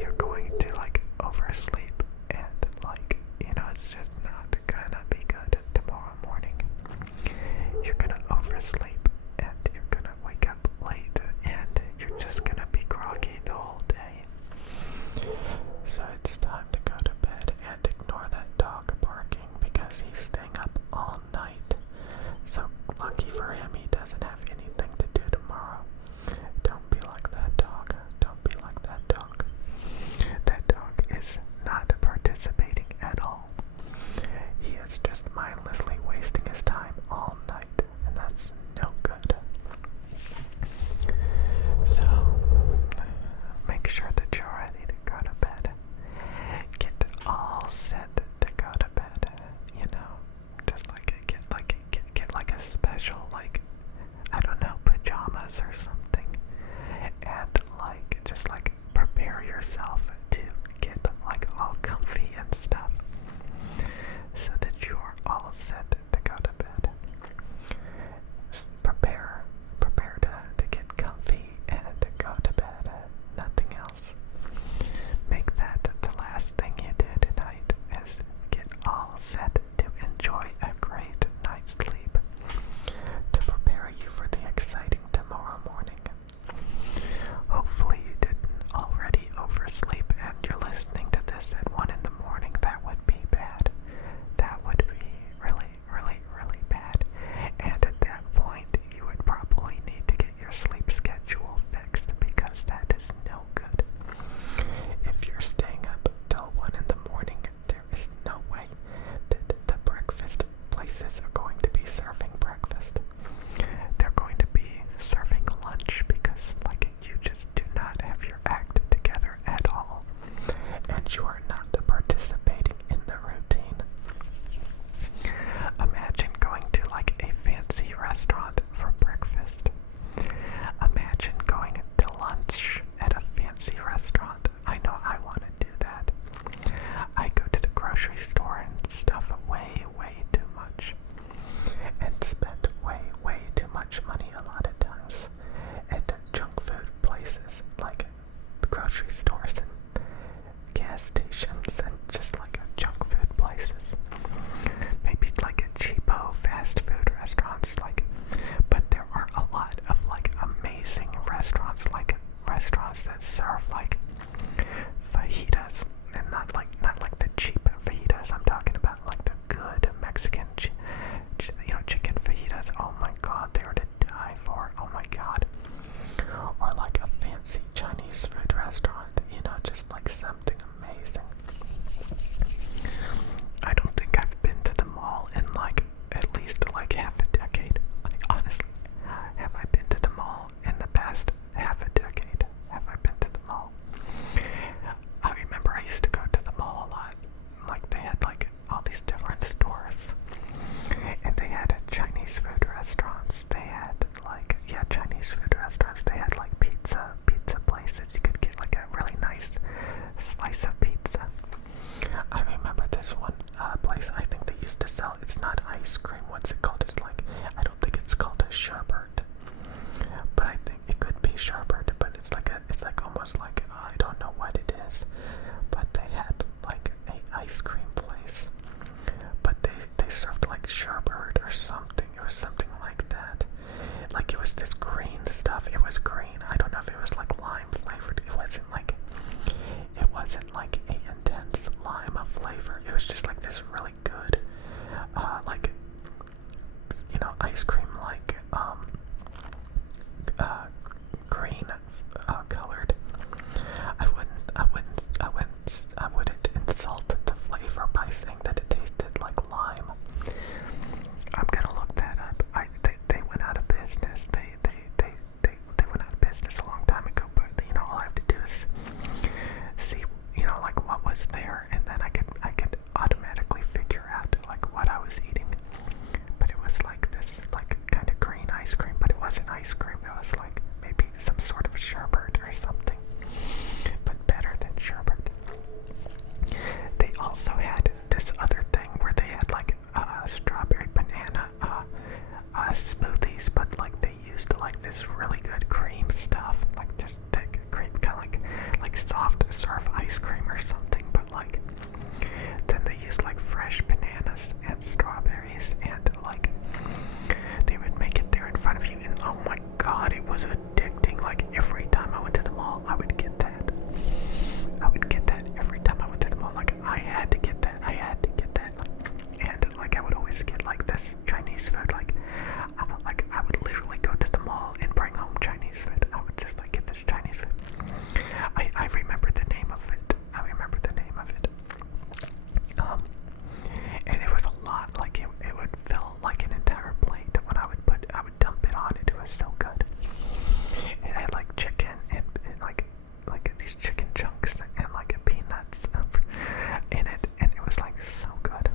you're going to like oversleep, and like, it's just not gonna be good tomorrow morning. You're gonna oversleep, and you're gonna wake up late, and you're just gonna be groggy the whole day. So it's time to go to bed and ignore that dog barking because he's staying up all night. So lucky for him, he doesn't have anything to do tomorrow. Don't be like that dog. Don't be like that dog. That dog is not participating at all. He is just mindlessly wasting his time all night, and that's no good. So, make sure that you're ready to go to bed. Get all set to go to bed, just like get like a special, like, I don't know, pajamas or something, and like just like prepare yourself to get like all comfy and stuff, so that you are all set to go to bed. Just prepare to get comfy and to go to bed. Nothing else. Make that the last thing you do tonight, is get all set to enjoy a great night's sleep, to prepare you for the exciting tomorrow morning. Hopefully you didn't already oversleep and you're listening to this at 1 in the morning. That would be bad. That would be really, really, really bad. And at that point, you would probably need to get your sleep schedule fixed, because that is no good. If you're staying up till 1 in the morning, there is no way that the breakfast places are going to be serving breakfast. They're going to be serving lunch, because like, you just do not have your act together at all, and you are not participating in the routine. Imagine going to like a fancy restaurant for breakfast. Imagine going to lunch at a fancy restaurant. I know I want to do that. I go to the grocery store and stuff way, way too much, and spend way, way too much money a lot of times at junk food places like grocery stores and gas stations, and just like junk food places. Maybe like a cheapo fast food restaurants, like, but there are a lot of like amazing restaurants, like restaurants that serve like fajitas, and not like the cheap fajitas. I'm talking about like the good Mexican chicken fajitas. Oh my god, they are to die for. Oh my god. Or like a fancy Chinese food restaurant, just like something amazing. I don't think I've been to the mall in like at least like half a decade. Like, honestly, have I been to the mall in the past half a decade? Have I been to the mall? I remember I used to go to the mall a lot. Like, they had like all these different stores, and they had Chinese food restaurants. They had like, Chinese food restaurants. They had like pizza places. You could get like a really nice slice of pizza. I remember this one place. I think they used to sell, it's not ice cream. What's it called? It's like, I don't think it's called a sherbet, but I think it could be sherbet. But it's like almost like, I don't know what it is. But they had like a ice cream place, but they served like sherbet or something. It was something like that. Like, it was this green stuff. It was green. I don't know if it was like lime flavored. It wasn't like a intense lime flavor. It was just like this really good, like, ice cream, like, green, colored. I wouldn't insult the flavor by saying that it tasted like lime. I'm gonna look that up. They went out of business. They went out of business a long time ago, but all I have to do is see, like jar of ice cream or something, but like then they used like fresh bananas and strawberries, and like they would make it there in front of you, and oh my god, it was addicting. Like every time I went to the mall, I would get that. I would get that every time I went to the mall. Like I had to get that. I had to get that. And like I would always get like this Chinese food. Like I would literally go to the mall and bring home Chinese food. I would just like get this Chinese food. I remember the name of it. I remember the name of it. And it was a lot. Like it would fill like an entire plate when I would dump it on it. It was so good. It had like chicken and like these chicken chunks and like peanuts in it, and it was like so good.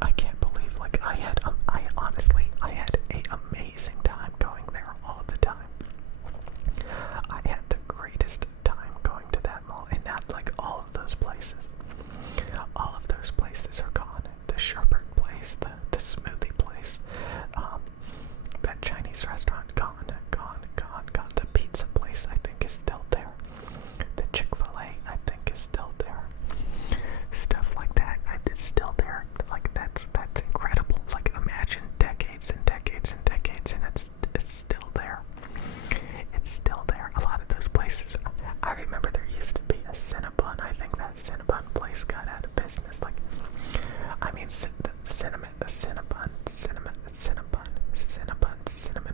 I can't believe like I honestly had a amazing time going there all the time. I had the greatest time going to that mall, and now like all of those places are gone. The sherbet place, the smoothie place, that Chinese restaurant, gone. The pizza place I think is still there. The Chick-fil-A I think is still there. Stuff like that, it's still there. Like that's incredible. Like imagine decades and decades and decades, and it's still there. It's still there. A lot of those places. I remember there used to be a Cinnabon. I think that Cinnabon place got out of business. Like, I mean, cinnamon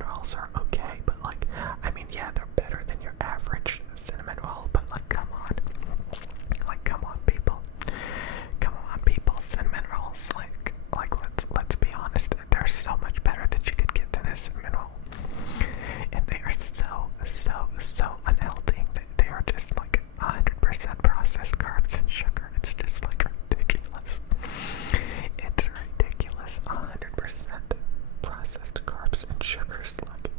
rolls are okay, but like, I mean, yeah, they're better than your average cinnamon roll. But like, come on, people, cinnamon rolls. Like, let's be honest. They're so much better that you could get than a cinnamon roll, and they are so unhealthy. They are just like 100% processed carbs and sugar. It's just like ridiculous. It's ridiculous. 100% processed carbs and sugars. Like,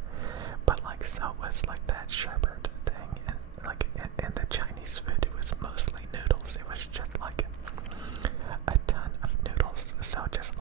but like so was like that sherbet thing, and like and the Chinese food. It was mostly noodles. It was just like a ton of noodles. So just